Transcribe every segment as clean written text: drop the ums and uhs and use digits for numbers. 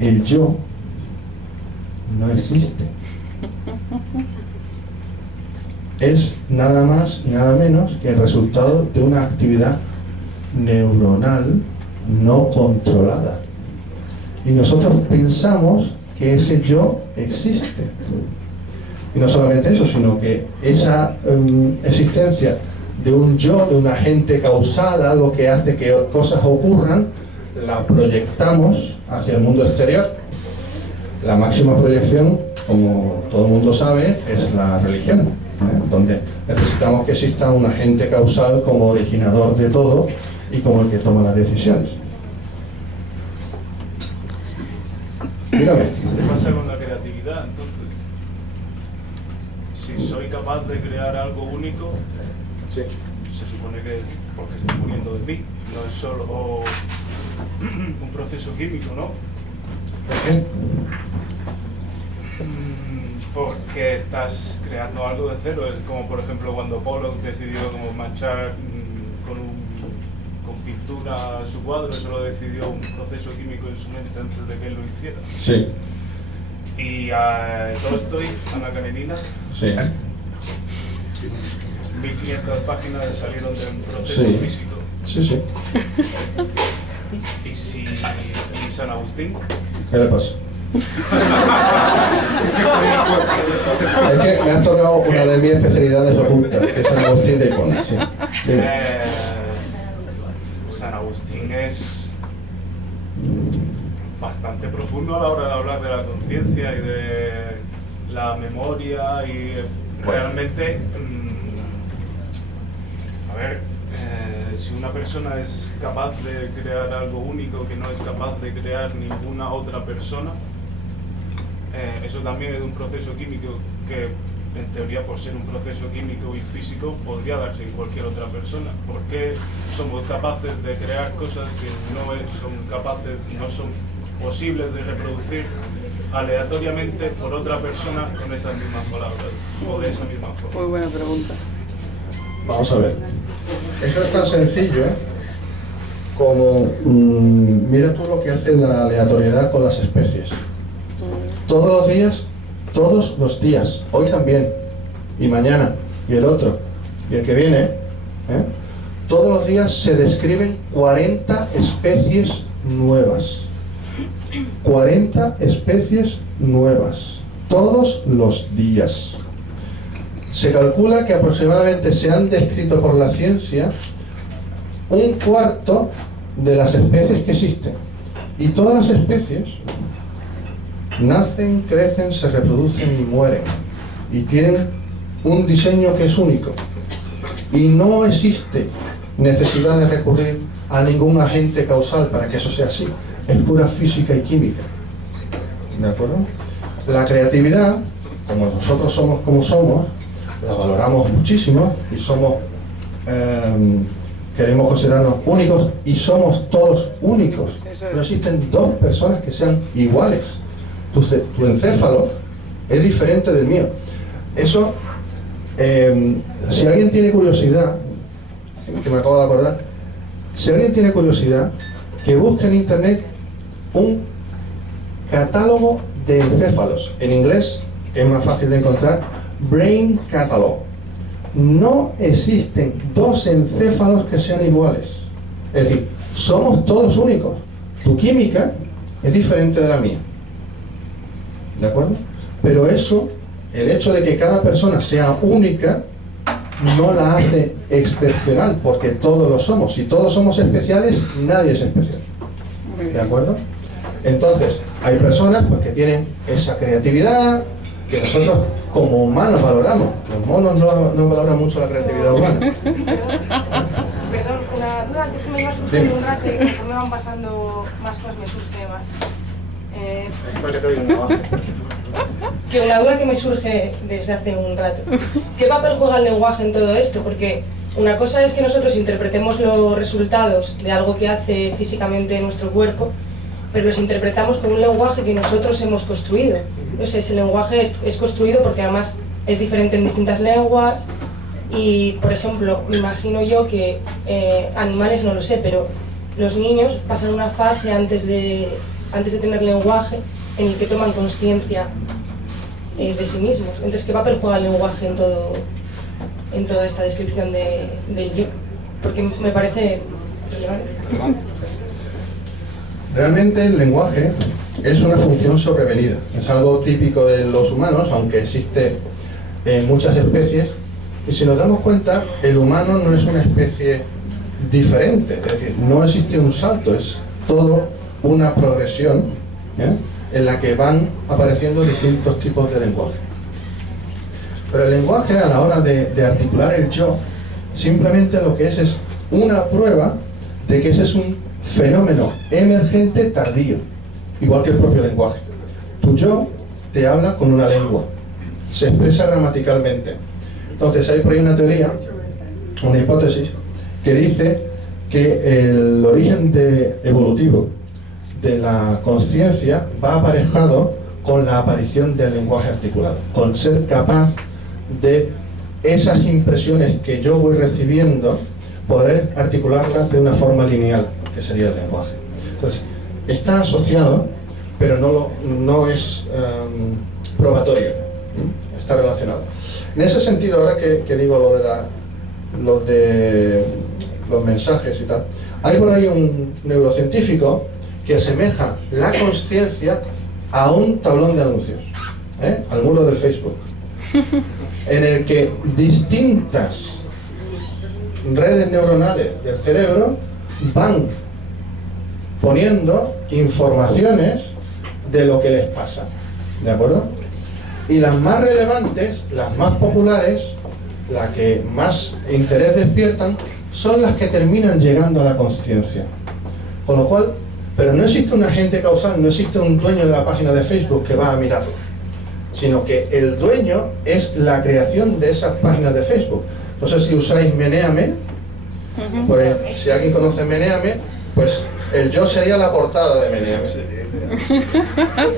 el yo no existe. Es nada más y nada menos que el resultado de una actividad neuronal no controlada. Y nosotros pensamos que ese yo existe. Y no solamente eso, sino que esa existencia de un yo, de un agente causal, algo que hace que cosas ocurran, la proyectamos hacia el mundo exterior. La máxima proyección, como todo el mundo sabe, es la religión, donde necesitamos que exista un agente causal como originador de todo y como el que toma las decisiones. Dígame. ¿Qué pasa con la creatividad entonces? Si soy capaz de crear algo único, Sí. se supone que es porque estoy poniendo de mí, no es solo un proceso químico, ¿no? ¿Por qué? Porque estás creando algo de cero, es como por ejemplo cuando Pollock decidió como manchar con pintura su cuadro, eso lo decidió un proceso químico en su mente antes de que él lo hiciera. Sí. Y Tolstoy, Ana Karenina, Sí. 1500 páginas salieron de un proceso Sí. físico. Sí, sí. ¿Y San Agustín? ¿Qué le pasa? Es que me has tocado una de mis especialidades ocultas, que es San Agustín de Hipona. Sí. Dime. San Agustín es bastante profundo a la hora de hablar de la conciencia y de la memoria y realmente, si una persona es capaz de crear algo único que no es capaz de crear ninguna otra persona, eso también es un proceso químico que en teoría por ser un proceso químico y físico podría darse en cualquier otra persona. ¿Por qué somos capaces de crear cosas que no son posibles de reproducir aleatoriamente por otra persona con esas mismas palabras o de esa misma forma? Muy buena pregunta. Vamos a ver. Eso es tan sencillo como mira tú lo que hace la aleatoriedad con las especies. Todos los días, hoy también, y mañana, y el otro, y el que viene, todos los días se describen 40 especies nuevas. 40 especies nuevas, todos los días. Se calcula que aproximadamente se han descrito por la ciencia un cuarto de las especies que existen. Y todas las especies nacen, crecen, se reproducen y mueren. Y tienen un diseño que es único. Y no existe necesidad de recurrir a ningún agente causal para que eso sea así. Es pura física y química. ¿De acuerdo? La creatividad, como nosotros somos como somos, la valoramos muchísimo y somos, queremos considerarnos únicos y somos todos únicos. No existen dos personas que sean iguales. Tu encéfalo es diferente del mío. Eso, si alguien tiene curiosidad, que me acabo de acordar, si alguien tiene curiosidad, que busque en internet un catálogo de encéfalos. En inglés, que es más fácil de encontrar, Brain Catalog. No existen dos encéfalos que sean iguales. Es decir, somos todos únicos. Tu química es diferente de la mía. ¿De acuerdo? Pero eso, el hecho de que cada persona sea única, no la hace excepcional, porque todos lo somos. Si todos somos especiales, nadie es especial. ¿De acuerdo? Entonces, hay personas pues, que tienen esa creatividad que nosotros como humanos valoramos. Los monos no valoran mucho la creatividad humana. Perdón, una duda, antes que me iba surgiendo un rato y conforme van pasando más cosas me surge más. Que una duda que me surge desde hace un rato. ¿Qué papel juega el lenguaje en todo esto? Porque una cosa es que nosotros interpretemos los resultados de algo que hace físicamente nuestro cuerpo, pero los interpretamos con un lenguaje que nosotros hemos construido. Entonces ese lenguaje es construido porque además es diferente en distintas lenguas y, por ejemplo, me imagino yo que animales no lo sé, pero los niños pasan una fase antes de antes de tener lenguaje, en el que toman conciencia de sí mismos. Entonces, ¿qué papel juega el lenguaje en toda esta descripción del yo? Porque me parece relevante. Realmente el lenguaje es una función sobrevenida. Es algo típico de los humanos, aunque existe en muchas especies. Y si nos damos cuenta, el humano no es una especie diferente. Es decir, no existe un salto, es todo una progresión, en la que van apareciendo distintos tipos de lenguaje. Pero el lenguaje, a la hora de articular el yo, simplemente lo que es una prueba de que ese es un fenómeno emergente tardío, igual que el propio lenguaje. Tu yo te habla con una lengua, se expresa gramaticalmente. Entonces hay por ahí una teoría, una hipótesis, que dice que el origen evolutivo de la conciencia va aparejado con la aparición del lenguaje articulado, con ser capaz de esas impresiones que yo voy recibiendo, poder articularlas de una forma lineal, que sería el lenguaje. Entonces, está asociado, pero no es probatorio, está relacionado. En ese sentido, ahora que digo lo de los mensajes y tal, hay por ahí un neurocientífico que asemeja la conciencia a un tablón de anuncios, al muro de Facebook, en el que distintas redes neuronales del cerebro van poniendo informaciones de lo que les pasa, ¿de acuerdo? Y las más relevantes, las más populares, las que más interés despiertan, son las que terminan llegando a la conciencia. Con lo cual, pero no existe un agente causal, no existe un dueño de la página de Facebook que va a mirarlo, sino que el dueño es la creación de esas páginas de Facebook. No sé si usáis Menéame, pues si alguien conoce Menéame, pues el yo sería la portada de Menéame.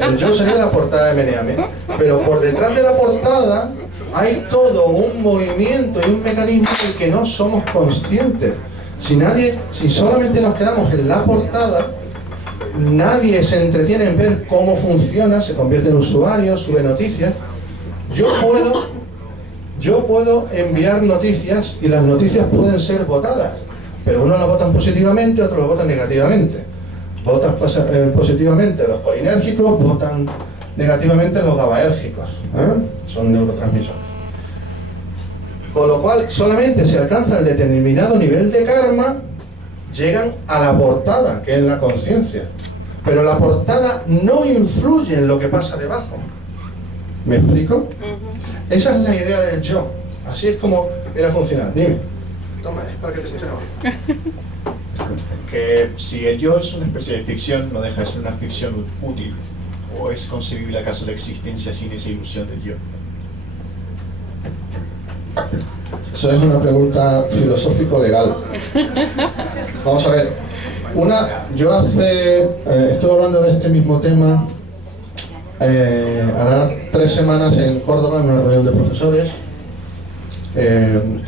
El yo sería la portada de Menéame, pero por detrás de la portada hay todo un movimiento y un mecanismo del que no somos conscientes. Si solamente nos quedamos en la portada, nadie se entretiene en ver cómo funciona, se convierte en usuario, sube noticias. Yo puedo enviar noticias y las noticias pueden ser votadas, pero unos las votan positivamente, otros las votan negativamente. Votan positivamente los colinérgicos, votan negativamente los GABAérgicos, son neurotransmisores. Con lo cual, solamente se alcanza el determinado nivel de karma, llegan a la portada, que es la conciencia. Pero la portada no influye en lo que pasa debajo. ¿Me explico? Esa es la idea del yo. Así es como viene a funcionar. Dime. Toma, es para que te escuchen ahora. Que si el yo es una especie de ficción, no deja de ser una ficción útil. ¿O es concebible acaso la existencia sin esa ilusión del yo? Eso es una pregunta filosófico-legal. Vamos a ver. Yo estuve hablando de este mismo tema hará 3 semanas en Córdoba, en una reunión de profesores,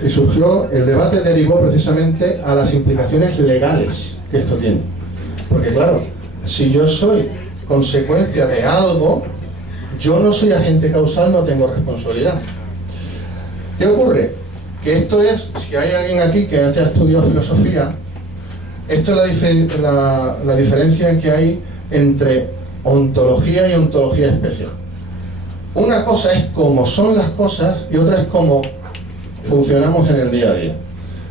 y surgió, el debate derivó precisamente a las implicaciones legales que esto tiene. Porque claro, si yo soy consecuencia de algo, yo no soy agente causal, no tengo responsabilidad. ¿Qué ocurre? Que esto es, si hay alguien aquí que haya estudiado filosofía, esto es la diferencia que hay entre ontología y ontología especial. Una cosa es cómo son las cosas y otra es cómo funcionamos en el día a día.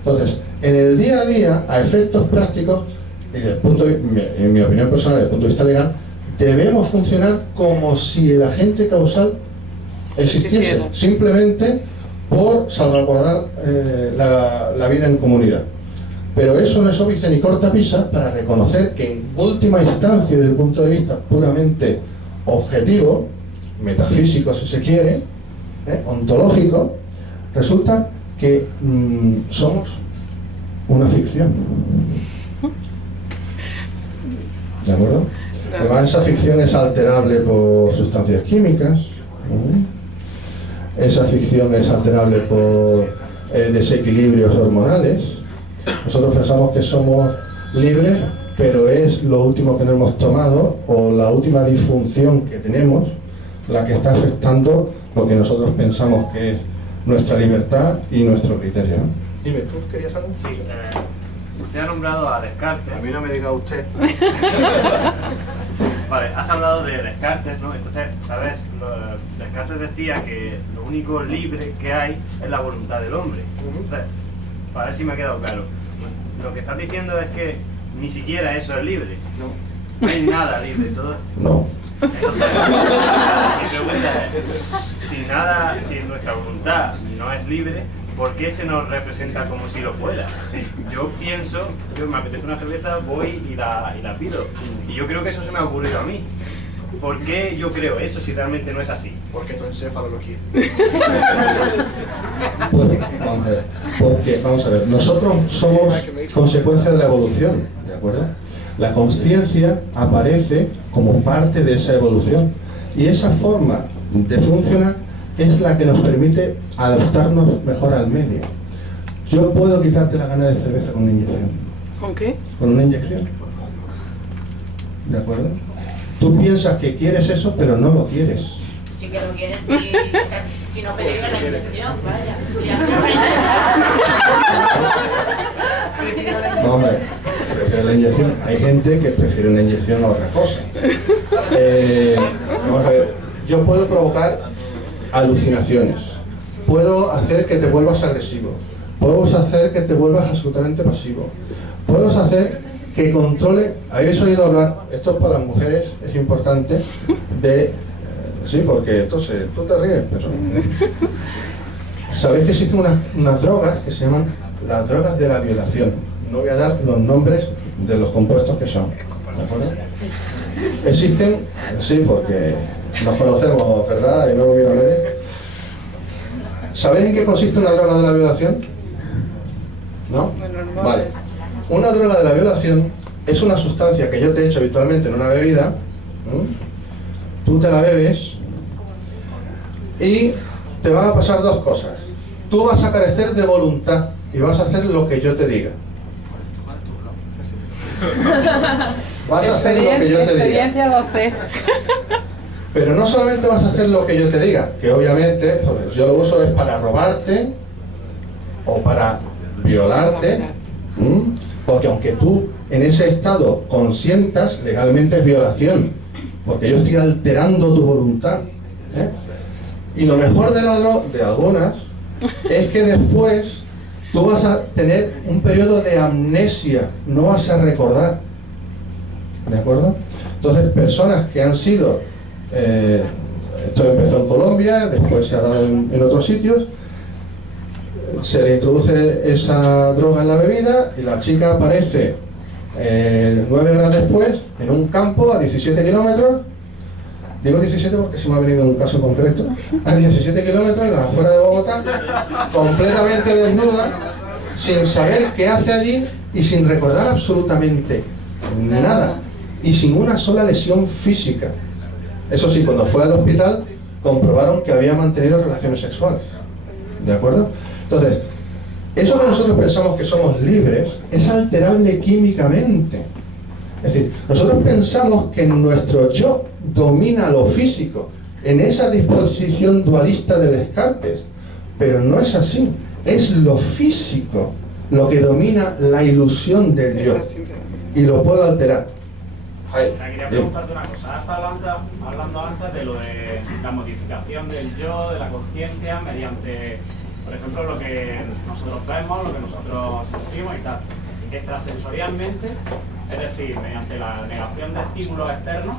Entonces, en el día a día, a efectos prácticos, y en mi opinión personal, desde el punto de vista legal, debemos funcionar como si el agente causal existiese, simplemente por salvaguardar la vida en comunidad. Pero eso no es óbice ni cortapisa para reconocer que en última instancia, desde el punto de vista puramente objetivo, metafísico si se quiere, ontológico, resulta que somos una ficción. ¿De acuerdo? Además, esa ficción es alterable por sustancias químicas, esa ficción es alterable por desequilibrios hormonales. Nosotros pensamos que somos libres pero es lo último que no hemos tomado o la última disfunción que tenemos la que está afectando lo que nosotros pensamos que es nuestra libertad y nuestro criterio, ¿no? Dime, ¿tú querías algo? Sí, usted ha nombrado a Descartes. A mí no me diga usted. Vale, has hablado de Descartes, ¿no? Entonces, ¿sabes? Descartes decía que lo único libre que hay es la voluntad del hombre. Entonces, para ver si me ha quedado claro. Lo que estás diciendo es que ni siquiera eso es libre. No hay nada libre, todo. No. Entonces, mi pregunta es, si nuestra voluntad no es libre, ¿por qué se nos representa como si lo fuera? Yo pienso, me apetece una cerveza, voy y la pido. Y yo creo que eso se me ha ocurrido a mí. ¿Por qué yo creo eso si realmente no es así? Porque tu encéfalo lo quiere. Porque, vamos a ver, nosotros somos consecuencia de la evolución, ¿de acuerdo? La conciencia aparece como parte de esa evolución y esa forma de funcionar es la que nos permite adaptarnos mejor al medio. Yo puedo quitarte la gana de cerveza con una inyección. ¿Con qué? Con una inyección. ¿De acuerdo? Tú piensas que quieres eso, pero no lo quieres. Sí que lo quieres, si no pedir la inyección, vaya. No, hombre, prefiero la inyección. Hay gente que prefiere una inyección a otra cosa. Vamos a ver, yo puedo provocar alucinaciones, puedo hacer que te vuelvas agresivo, puedo hacer que te vuelvas absolutamente pasivo, puedo hacer que controle. ¿Habéis oído hablar? Esto para las mujeres es importante de... sí, porque entonces tú te ríes, pero... ¿Sabéis que existen unas drogas que se llaman las drogas de la violación? No voy a dar los nombres de los compuestos que son, ¿de acuerdo? Existen, sí, porque nos conocemos, ¿verdad? Y no lo miro a nadie. ¿Sabéis en qué consiste una droga de la violación? ¿No? Vale. Una droga de la violación es una sustancia que yo te echo habitualmente en una bebida, ¿no? Tú te la bebes y te van a pasar dos cosas. Tú vas a carecer de voluntad y vas a hacer lo que yo te diga. Vas a hacer lo que yo te diga. Pero no solamente vas a hacer lo que yo te diga, que obviamente pues yo lo uso es para robarte o para violarte, porque aunque tú en ese estado consientas, legalmente es violación, porque yo estoy alterando tu voluntad, ¿eh? Y lo mejor de algunas es que después tú vas a tener un periodo de amnesia, no vas a recordar, ¿de acuerdo? Entonces, personas que han sido, esto empezó en Colombia, después se ha dado en otros sitios, se le introduce esa droga en la bebida y la chica aparece 9 horas después en un campo a 17 kilómetros. Digo 17 porque se me ha venido un caso concreto. A 17 kilómetros en las afueras de Bogotá, completamente desnuda, sin saber qué hace allí y sin recordar absolutamente nada y sin una sola lesión física. Eso sí, cuando fue al hospital comprobaron que había mantenido relaciones sexuales, ¿de acuerdo? Entonces, eso que nosotros pensamos que somos libres es alterable químicamente. Es decir, nosotros pensamos que nuestro yo domina lo físico en esa disposición dualista de Descartes, pero no es así. Es lo físico lo que domina la ilusión del yo y lo puedo alterar. Quería preguntarte una cosa. Has estado hablando antes de lo de la modificación del yo, de la conciencia, mediante, por ejemplo, lo que nosotros vemos, lo que nosotros sentimos y tal. Extrasensorialmente, es decir, mediante la negación de estímulos externos,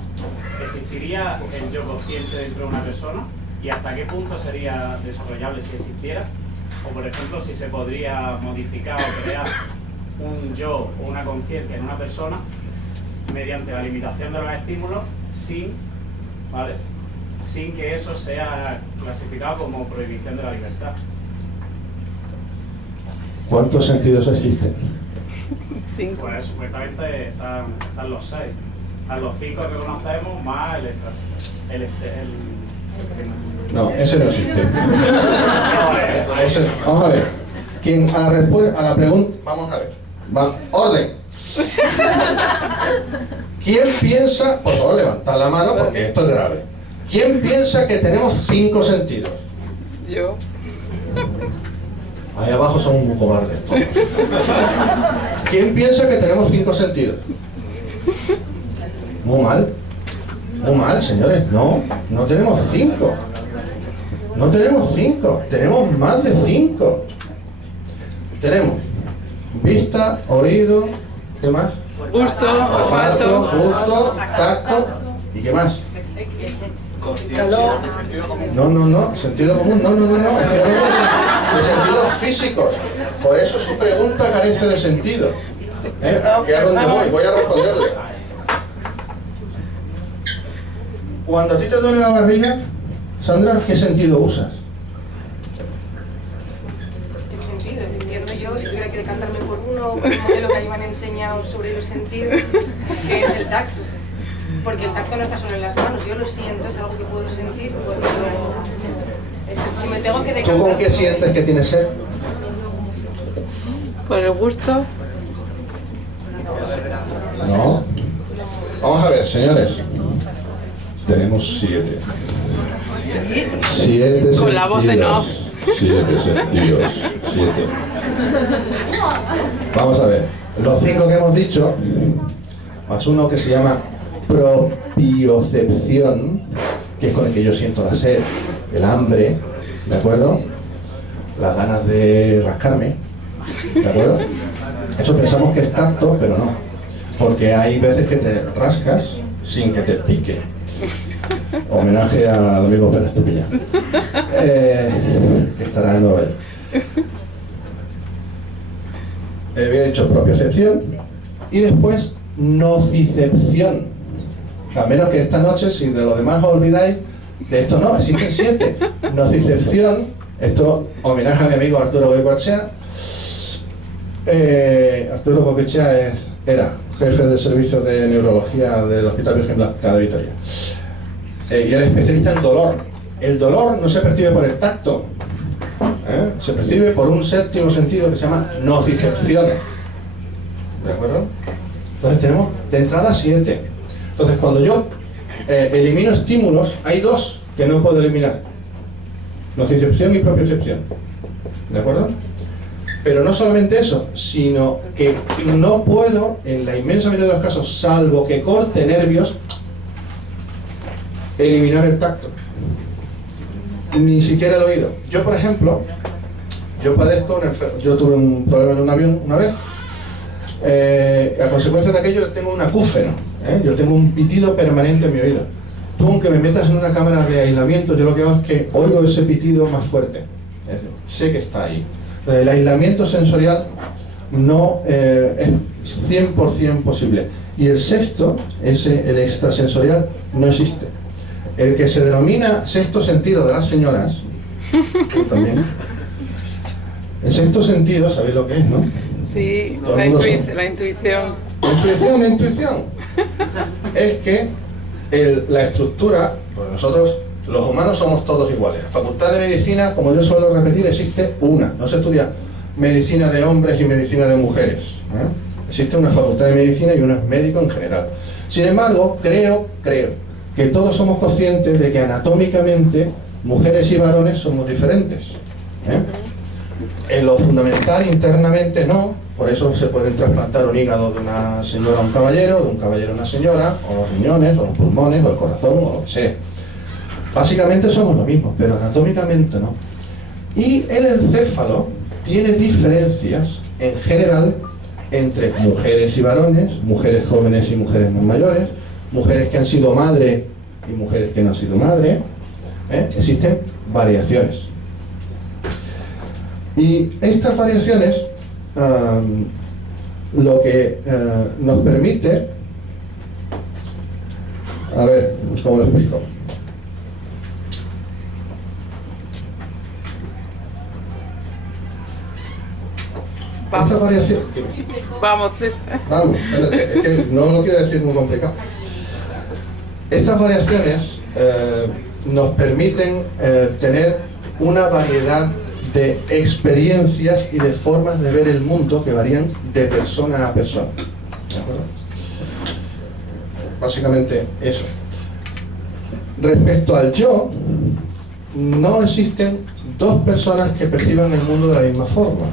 ¿existiría el yo consciente dentro de una persona? ¿Y hasta qué punto sería desarrollable si existiera? O, por ejemplo, si se podría modificar o crear un yo o una conciencia en una persona mediante la limitación de los estímulos sin que eso sea clasificado como prohibición de la libertad. ¿Cuántos sentidos existen? Pues supuestamente están los 6. Están los 5 que conocemos más el no, ese no existe. Vamos a ver. A la pregunta, vamos a ver. Orden. ¿Quién piensa, por favor levantad la mano porque esto es grave, ¿quién piensa que tenemos 5 sentidos? Yo. Ahí abajo son muy cobardes todos. ¿Quién piensa que tenemos 5 sentidos? Muy mal, señores. No tenemos 5. No tenemos 5, tenemos más de 5. Tenemos vista, oído, ¿qué más? Gusto, Olfato, olfato. gusto, tacto, ¿y qué más? Calor. No, sentido común, no, es que no de sentidos físicos. Por eso su pregunta carece de sentido. Que es donde voy a responderle. Cuando a ti te duele la barriga, Sandra, ¿qué sentido usas? El sentido, entiendo yo, si tuviera que decantarme por uno, por un modelo que ahí me han enseñado sobre los sentidos, que es el tacto. Porque el tacto no está solo en las manos, yo lo siento, es algo que puedo sentir. Si me tengo que ¿Tú decantar... con qué sientes que tienes sed? Por el gusto. No. Vamos a ver, señores. Tenemos 7. 7 Con la voz en off. 7 sentidos. 7. Vamos a ver. Los 5 que hemos dicho, más uno que se llama propiocepción, que es con el que yo siento la sed, el hambre, ¿de acuerdo? Las ganas de rascarme, ¿de acuerdo? Eso pensamos que es tacto, pero no. Porque hay veces que te rascas sin que te pique. Homenaje al amigo Pérez Tupilla, que estará en Nueva York. Había dicho propiocepción y después nocicepción. A menos que esta noche, si de lo demás os olvidáis, de esto no, existen 7. Nocicepción, esto homenaje a mi amigo Arturo Goicoechea. Arturo Goicoechea era jefe del servicio de neurología del Hospital Virgen Blanca de Vitoria. Y es especialista en dolor. El dolor no se percibe por el tacto, se percibe por un 7º sentido que se llama nocicepción. ¿De acuerdo? Entonces tenemos de entrada 7. Entonces cuando yo elimino estímulos, hay 2 que no puedo eliminar: nocicepción y propiocepción. ¿De acuerdo? Pero no solamente eso, sino que no puedo, en la inmensa mayoría de los casos, salvo que corte nervios, eliminar el tacto. Ni siquiera el oído. Yo, por ejemplo, yo tuve un problema en un avión una vez. A consecuencia de aquello tengo un acúfeno, yo tengo un pitido permanente en mi oído. Tú, aunque me metas en una cámara de aislamiento, yo lo que hago es que oigo ese pitido más fuerte. Sé que está ahí. El aislamiento sensorial no es 100% posible. Y el sexto, el extrasensorial, no existe. El que se denomina sexto sentido de las señoras, también. El sexto sentido, ¿sabéis lo que es, no? Sí, Todo la el mundo intuición. La intuición. Es que la estructura, pues nosotros, los humanos somos todos iguales. Facultad de medicina, como yo suelo repetir, existe una. No se estudia medicina de hombres y medicina de mujeres. Existe una facultad de medicina y uno es médico en general. Sin embargo, creo que todos somos conscientes de que anatómicamente mujeres y varones somos diferentes. En lo fundamental, internamente no. Por eso se pueden trasplantar un hígado de una señora a un caballero, de un caballero a una señora, o los riñones, o los pulmones, o el corazón, o lo que sea. Básicamente somos lo mismo, pero anatómicamente no. Y el encéfalo tiene diferencias en general entre mujeres y varones, mujeres jóvenes y mujeres más mayores, mujeres que han sido madre y mujeres que no han sido madre. Existen variaciones. Y estas variaciones lo que nos permite, a ver, ¿cómo lo explico? Esta variación, Vamos, César. vamos, espérate, es que no lo quiero decir muy complicado. Estas variaciones nos permiten tener una variedad de experiencias y de formas de ver el mundo que varían de persona a persona. ¿De acuerdo? Básicamente eso. Respecto al yo, no existen dos personas que perciban el mundo de la misma forma,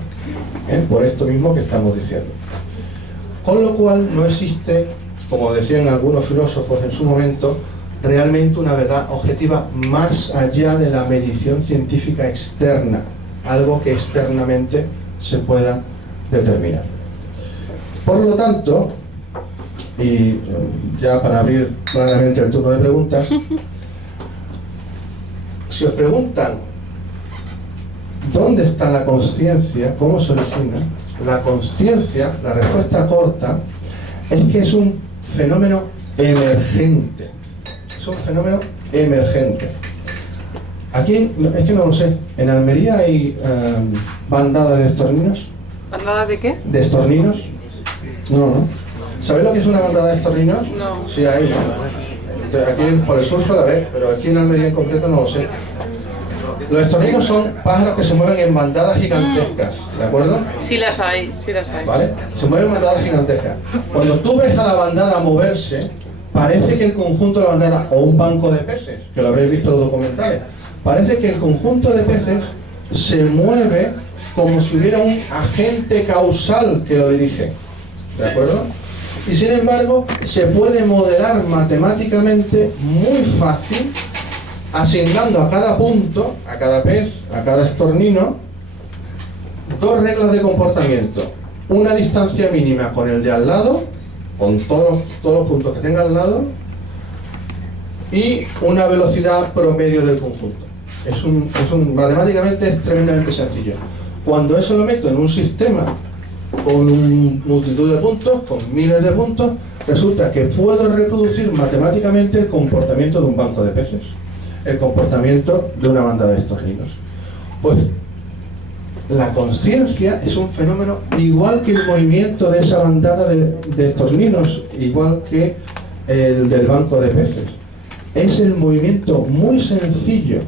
por esto mismo que estamos diciendo. Con lo cual no existe, como decían algunos filósofos en su momento, realmente una verdad objetiva más allá de la medición científica externa, algo que externamente se pueda determinar. Por lo tanto, y ya para abrir claramente el turno de preguntas, si os preguntan ¿dónde está la conciencia? ¿Cómo se origina? La conciencia, la respuesta corta, es que es un fenómeno emergente. Es un fenómeno emergente. Aquí, es que no lo sé, ¿en Almería hay bandadas de estorninos? ¿Bandada de qué? ¿De estorninos? No. ¿Sabéis lo que es una bandada de estorninos? No. Sí, hay, ¿no? Aquí por el sur suele haber, pero aquí en Almería en concreto no lo sé. Los estorninos son pájaros que se mueven en bandadas gigantescas, ¿de acuerdo? Sí las hay, sí las hay. ¿Vale? Se mueven en bandadas gigantescas. Cuando tú ves a la bandada moverse, parece que el conjunto de la bandada, o un banco de peces, que lo habréis visto en los documentales, parece que el conjunto de peces se mueve como si hubiera un agente causal que lo dirige, ¿de acuerdo? Y sin embargo, se puede modelar matemáticamente muy fácil, asignando a cada punto, a cada pez, a cada estornino, dos reglas de comportamiento. Una distancia mínima con el de al lado, con todos los puntos que tenga al lado, y una velocidad promedio del conjunto. Matemáticamente es tremendamente sencillo. Cuando eso lo meto en un sistema con multitud de puntos, con miles de puntos, resulta que puedo reproducir matemáticamente el comportamiento de un banco de peces, el comportamiento de una banda de estorninos. Pues la conciencia es un fenómeno igual que el movimiento de esa bandada de estorninos, igual que el del banco de peces. Es el movimiento muy sencillo,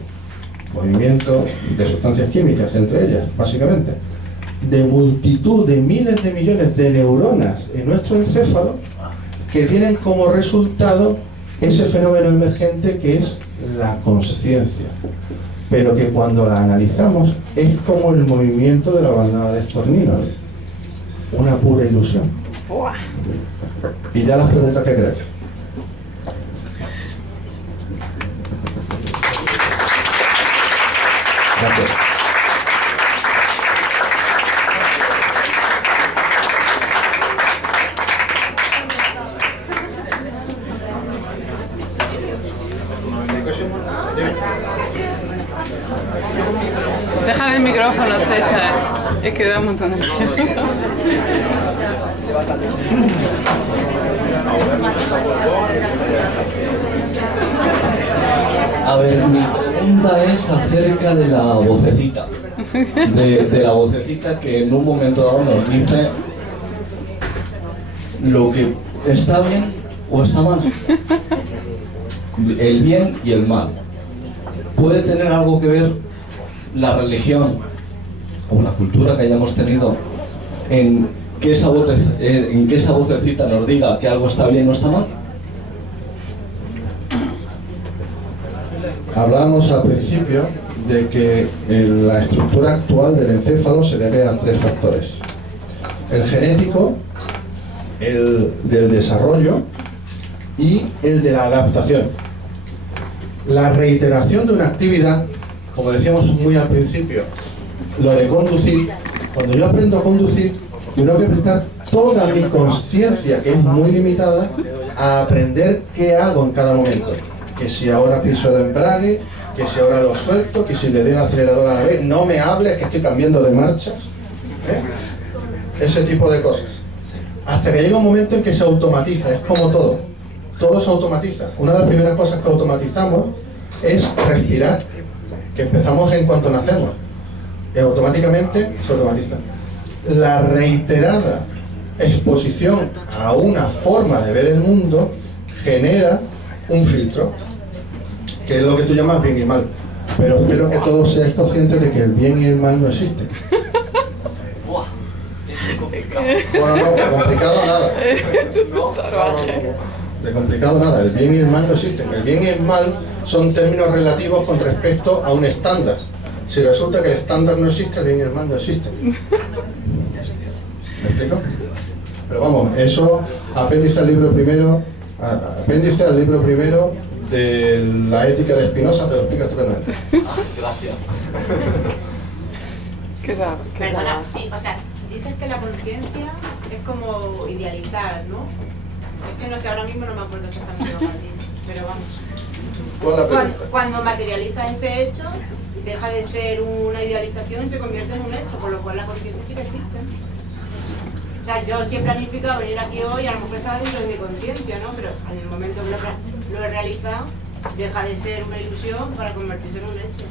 movimiento de sustancias químicas entre ellas, básicamente, de multitud de miles de millones de neuronas en nuestro encéfalo que tienen como resultado ese fenómeno emergente que es la conciencia, pero que cuando la analizamos es como el movimiento de la bandada de estorninos, una pura ilusión. Y ya las preguntas que queráis. Gracias. Déjame el micrófono, César. Es que da un montón de miedo. A ver, mi pregunta es acerca de la vocecita. De la vocecita que en un momento dado nos dice lo que está bien o está mal. El bien y el mal. ¿Puede tener algo que ver la religión o la cultura que hayamos tenido en que esa vocecita nos diga que algo está bien o está mal? Hablábamos al principio de que la estructura actual del encéfalo se debe a tres factores: el genético, el del desarrollo y el de la adaptación. La reiteración de una actividad, como decíamos muy al principio, lo de conducir, cuando yo aprendo a conducir, yo tengo que prestar toda mi conciencia, que es muy limitada, a aprender qué hago en cada momento. Que si ahora piso el embrague, que si ahora lo suelto, que si le doy el acelerador a la vez, no me hables que estoy cambiando de marchas. Ese tipo de cosas. Hasta que llega un momento en que se automatiza, es como todo. Todo se automatiza. Una de las primeras cosas que automatizamos es respirar, que empezamos en cuanto nacemos. Y automáticamente se automatiza. La reiterada exposición a una forma de ver el mundo genera un filtro, que es lo que tú llamas bien y mal. Pero espero que todos seáis conscientes de que el bien y el mal no existen. Bueno, no, de complicado nada. De complicado nada. El bien y el mal no existen. El bien y el mal son términos relativos con respecto a un estándar. Si resulta que el estándar no existe, el bien y el mal no existen. ¿Me explico? Pero vamos, eso, apéndice al libro primero de la ética de Spinoza, te lo explicas tú que no es. Gracias. Perdona, sí, o sea, dices que la conciencia es como idealizar, ¿no? Es que no sé, ahora mismo no me acuerdo exactamente lo que dices, pero vamos. Cuando materializa ese hecho, deja de ser una idealización y se convierte en un hecho, por lo cual la conciencia sí que existe. O sea, yo sí he planificado venir aquí hoy, a lo mejor estaba dentro de mi conciencia, ¿no? Pero en el momento que lo he realizado, deja de ser una ilusión para convertirse en un hecho.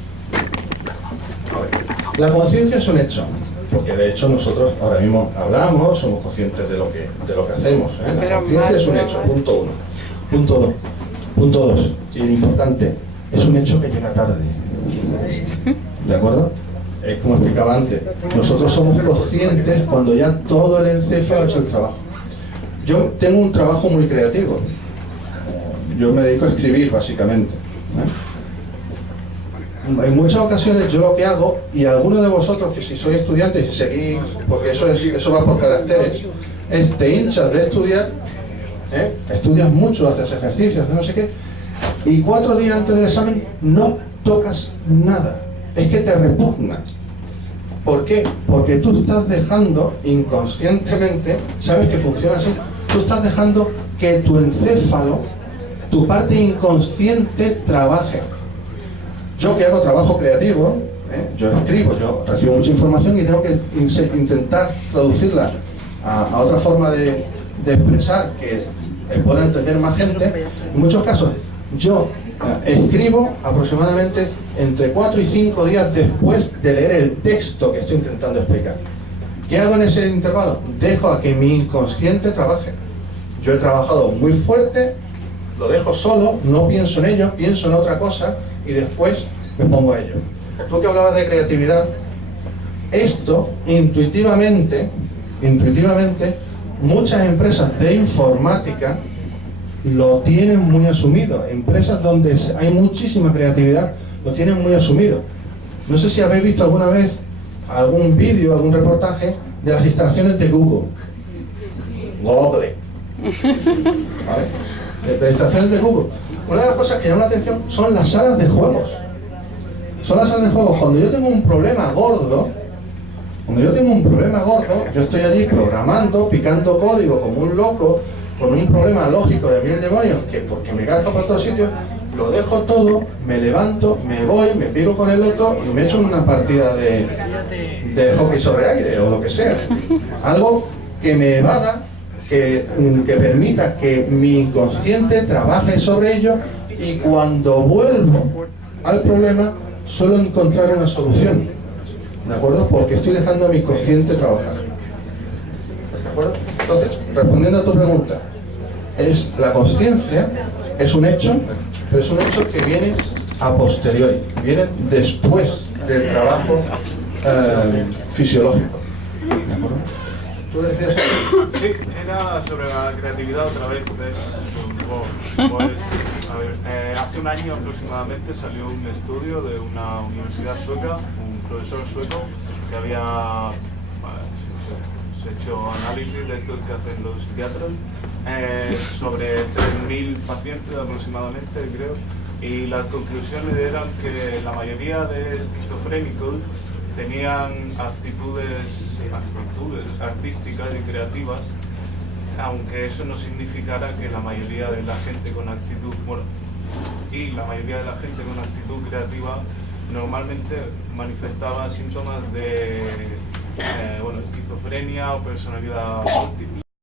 La conciencia es un hecho, porque de hecho nosotros ahora mismo hablamos, somos conscientes de lo que hacemos, ¿eh? La conciencia es un hecho, punto uno. Punto dos, y importante, es un hecho que llega tarde. ¿De acuerdo? Es como explicaba antes, nosotros somos conscientes cuando ya todo el encéfalo ha hecho el trabajo. Yo tengo un trabajo muy creativo. Yo me dedico a escribir, básicamente, ¿eh? En muchas ocasiones yo lo que hago, y algunos de vosotros que si sois estudiantes y seguís, porque eso va por caracteres, es te hinchas de estudiar, estudias mucho, haces ejercicios, haces no sé qué, y 4 días antes del examen no tocas nada, es que te repugna. ¿Por qué? Porque tú estás dejando inconscientemente, sabes que funciona así, tú estás dejando que tu encéfalo, tu parte inconsciente trabaje. Yo que hago trabajo creativo, yo escribo, yo recibo mucha información y tengo que intentar traducirla a otra forma de expresar que pueda entender más gente. En muchos casos yo escribo aproximadamente entre 4 y 5 días después de leer el texto que estoy intentando explicar. ¿Qué hago en ese intervalo? Dejo a que mi inconsciente trabaje. Yo he trabajado muy fuerte, lo dejo solo, no pienso en ello, pienso en otra cosa y después me pongo a ello. Tú que hablabas de creatividad, esto intuitivamente, muchas empresas de informática lo tienen muy asumido. Empresas donde hay muchísima creatividad lo tienen muy asumido. No sé si habéis visto alguna vez algún vídeo, algún reportaje de las instalaciones de Google. Google. ¿Vale? De las instalaciones de Google. Una de las cosas que llama la atención son las salas de juegos. Son las salas de juegos. Cuando yo tengo un problema gordo, yo estoy allí programando, picando código como un loco, con un problema lógico de 1000 demonios, que porque me gasto por todos sitios, lo dejo todo, me levanto, me voy, me pico con el otro y me echo una partida de hockey sobre aire o lo que sea. Algo que me evada, que permita que mi inconsciente trabaje sobre ello y cuando vuelvo al problema suelo encontrar una solución, ¿de acuerdo? Porque estoy dejando a mi consciente trabajar, ¿de acuerdo? Entonces, respondiendo a tu pregunta, la consciencia es un hecho, pero es un hecho que viene a posteriori, viene después del trabajo fisiológico, ¿de acuerdo? ¿Tú decías algo? Sí, era sobre la creatividad otra vez. Hace un año aproximadamente salió un estudio de una universidad sueca, un profesor sueco, que había hecho análisis de esto que hacen los psiquiatras, sobre 3.000 pacientes aproximadamente, creo, y las conclusiones eran que la mayoría de esquizofrénicos tenían actitudes artísticas y creativas, aunque eso no significara que la mayoría de la gente con actitud, la mayoría de la gente con actitud creativa normalmente manifestaba síntomas de esquizofrenia o personalidad múltiple.